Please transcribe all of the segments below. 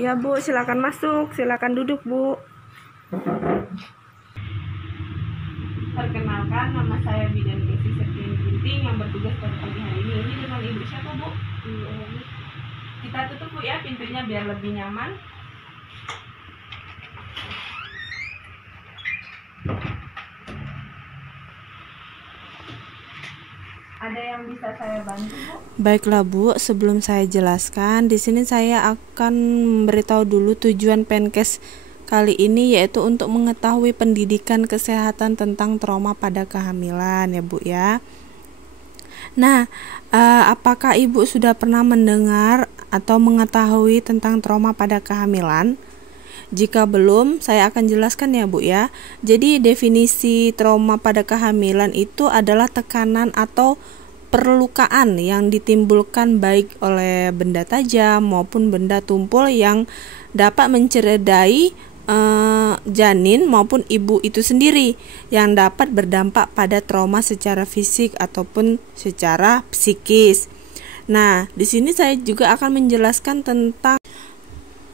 Ya Bu, silakan masuk, silakan duduk Bu. Perkenalkan, nama saya Bidan Desi Septian Ginting yang bertugas pada pagi hari ini. Ini dengan Ibu siapa Bu? Kita tutup Bu ya pintunya biar lebih nyaman. Ada yang bisa saya bantu Bu? Baiklah Bu, sebelum saya jelaskan, di sini saya akan memberitahu dulu tujuan Penkes kali ini, yaitu untuk mengetahui pendidikan kesehatan tentang trauma pada kehamilan ya Bu ya. Nah, apakah Ibu sudah pernah mendengar atau mengetahui tentang trauma pada kehamilan? Jika belum, saya akan jelaskan ya Bu ya. Jadi definisi trauma pada kehamilan itu adalah tekanan atau perlukaan yang ditimbulkan baik oleh benda tajam maupun benda tumpul yang dapat mencederai janin maupun ibu itu sendiri, yang dapat berdampak pada trauma secara fisik ataupun secara psikis. Nah, di sini saya juga akan menjelaskan tentang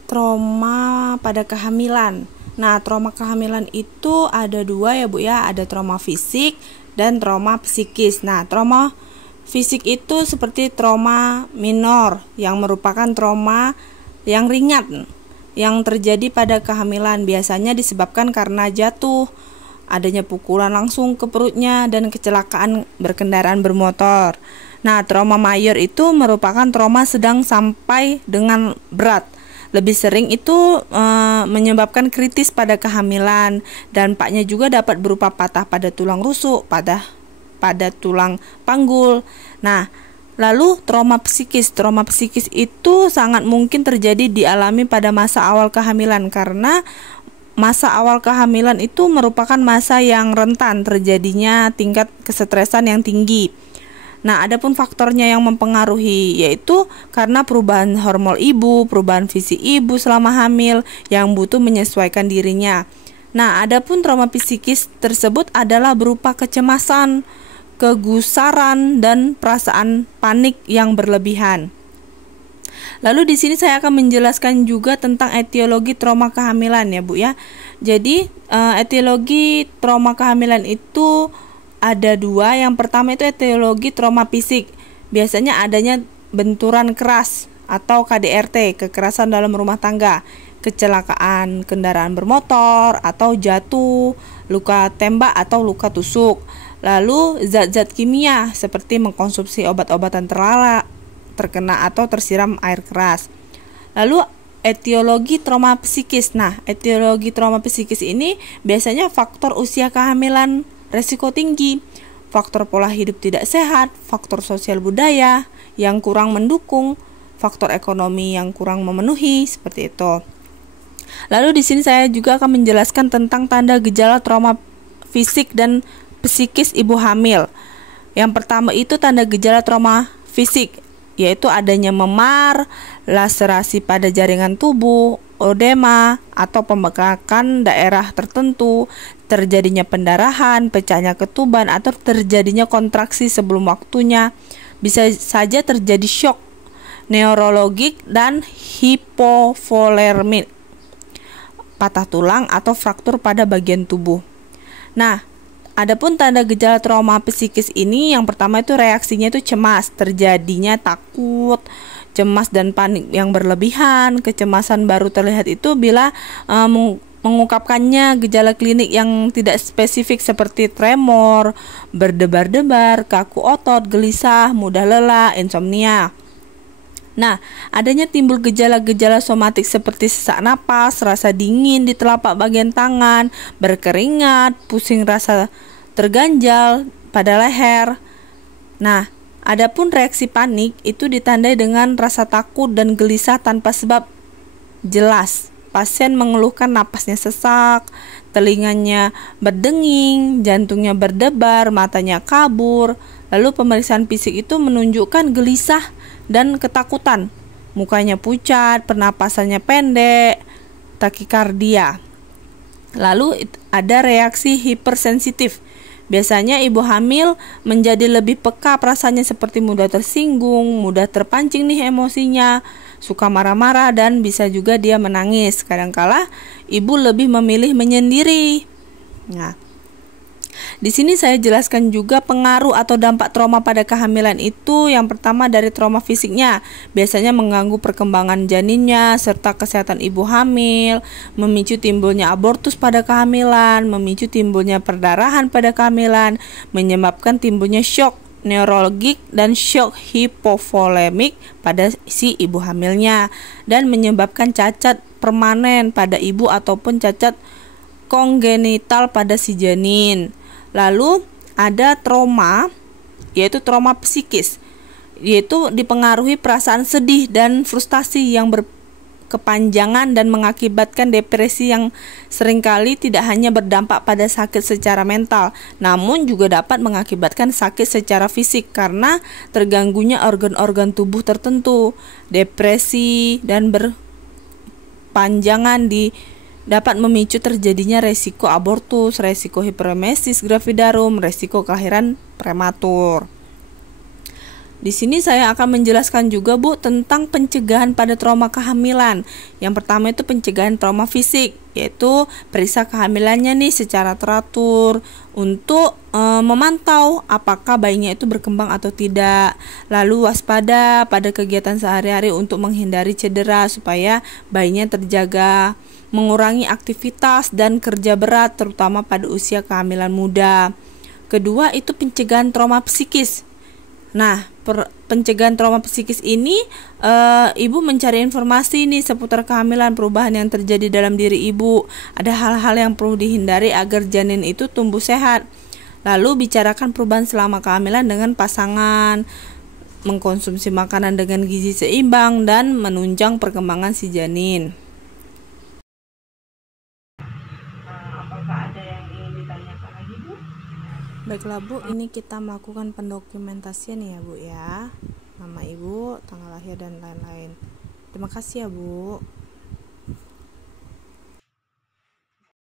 trauma pada kehamilan. Nah, trauma kehamilan itu ada dua ya Bu ya, ada trauma fisik dan trauma psikis. Nah, trauma fisik itu seperti trauma minor yang merupakan trauma yang ringan yang terjadi pada kehamilan, biasanya disebabkan karena jatuh, adanya pukulan langsung ke perutnya, dan kecelakaan berkendaraan bermotor. Nah, trauma mayor itu merupakan trauma sedang sampai dengan berat. Lebih sering itu menyebabkan kritis pada kehamilan. Dampaknya juga dapat berupa patah pada tulang rusuk, pada tulang panggul. Nah, lalu trauma psikis itu sangat mungkin terjadi dialami pada masa awal kehamilan, karena masa awal kehamilan itu merupakan masa yang rentan terjadinya tingkat kesetresan yang tinggi. Nah, adapun faktornya yang mempengaruhi yaitu karena perubahan hormon ibu, perubahan visi ibu selama hamil yang butuh menyesuaikan dirinya. Nah, adapun trauma psikis tersebut adalah berupa kecemasan, kegusaran, dan perasaan panik yang berlebihan. Lalu di sini saya akan menjelaskan juga tentang etiologi trauma kehamilan ya Bu ya. Jadi etiologi trauma kehamilan itu ada dua. Yang pertama itu etiologi trauma fisik. Biasanya adanya benturan keras atau KDRT, kekerasan dalam rumah tangga, kecelakaan kendaraan bermotor atau jatuh, luka tembak atau luka tusuk. Lalu zat-zat kimia seperti mengkonsumsi obat-obatan terkena atau tersiram air keras. Lalu etiologi trauma psikis. Nah, etiologi trauma psikis ini biasanya faktor usia kehamilan resiko tinggi, faktor pola hidup tidak sehat, faktor sosial budaya yang kurang mendukung, faktor ekonomi yang kurang memenuhi, seperti itu. Lalu di sini saya juga akan menjelaskan tentang tanda gejala trauma fisik dan psikis ibu hamil. Yang pertama itu tanda gejala trauma fisik, yaitu adanya memar, laserasi pada jaringan tubuh, odema atau pembekakan daerah tertentu, terjadinya pendarahan, pecahnya ketuban, atau terjadinya kontraksi sebelum waktunya. Bisa saja terjadi shock neurologik dan hipovolemik, patah tulang atau fraktur pada bagian tubuh. Nah, adapun tanda gejala trauma psikis ini, yang pertama itu reaksinya itu cemas, terjadinya takut, cemas dan panik yang berlebihan. Kecemasan baru terlihat itu bila mengungkapkannya gejala klinik yang tidak spesifik seperti tremor, berdebar-debar, kaku otot, gelisah, mudah lelah, insomnia. Nah, adanya timbul gejala-gejala somatik seperti sesak napas, rasa dingin di telapak bagian tangan, berkeringat, pusing rasa terganjal pada leher. Nah, adapun reaksi panik itu ditandai dengan rasa takut dan gelisah tanpa sebab jelas. Pasien mengeluhkan napasnya sesak, telinganya berdenging, jantungnya berdebar, matanya kabur. Lalu pemeriksaan fisik itu menunjukkan gelisah dan ketakutan, mukanya pucat, pernapasannya pendek, takikardia. Lalu ada reaksi hipersensitif. Biasanya ibu hamil menjadi lebih peka perasaannya, seperti mudah tersinggung, mudah terpancing nih emosinya, suka marah-marah, dan bisa juga dia menangis. Kadangkala ibu lebih memilih menyendiri. Nah, di sini saya jelaskan juga pengaruh atau dampak trauma pada kehamilan itu. Yang pertama dari trauma fisiknya, biasanya mengganggu perkembangan janinnya serta kesehatan ibu hamil, memicu timbulnya abortus pada kehamilan, memicu timbulnya perdarahan pada kehamilan, menyebabkan timbulnya shock neurologik dan shock hipovolemik pada si ibu hamilnya, dan menyebabkan cacat permanen pada ibu ataupun cacat kongenital pada si janin. Lalu ada trauma, yaitu trauma psikis, yaitu dipengaruhi perasaan sedih dan frustasi yang berkepanjangan dan mengakibatkan depresi yang seringkali tidak hanya berdampak pada sakit secara mental, namun juga dapat mengakibatkan sakit secara fisik karena terganggunya organ-organ tubuh tertentu. Depresi dan berpanjangan dapat memicu terjadinya resiko abortus, resiko hiperemesis gravidarum, resiko kelahiran prematur. Di sini saya akan menjelaskan juga Bu tentang pencegahan pada trauma kehamilan. Yang pertama itu pencegahan trauma fisik, yaitu periksa kehamilannya nih secara teratur untuk memantau apakah bayinya itu berkembang atau tidak. Lalu waspada pada kegiatan sehari-hari untuk menghindari cedera supaya bayinya terjaga. Mengurangi aktivitas dan kerja berat terutama pada usia kehamilan muda. Kedua itu pencegahan trauma psikis. Nah, pencegahan trauma psikis ini ibu mencari informasi nih seputar kehamilan, perubahan yang terjadi dalam diri ibu. Ada hal-hal yang perlu dihindari agar janin itu tumbuh sehat. Lalu bicarakan perubahan selama kehamilan dengan pasangan, mengkonsumsi makanan dengan gizi seimbang dan menunjang perkembangan si janin. Apakah ada yang ingin ditanyakan lagi, Bu? Baiklah Bu, ini kita melakukan pendokumentasian ya Bu ya. Nama ibu, tanggal lahir dan lain-lain. Terima kasih ya Bu.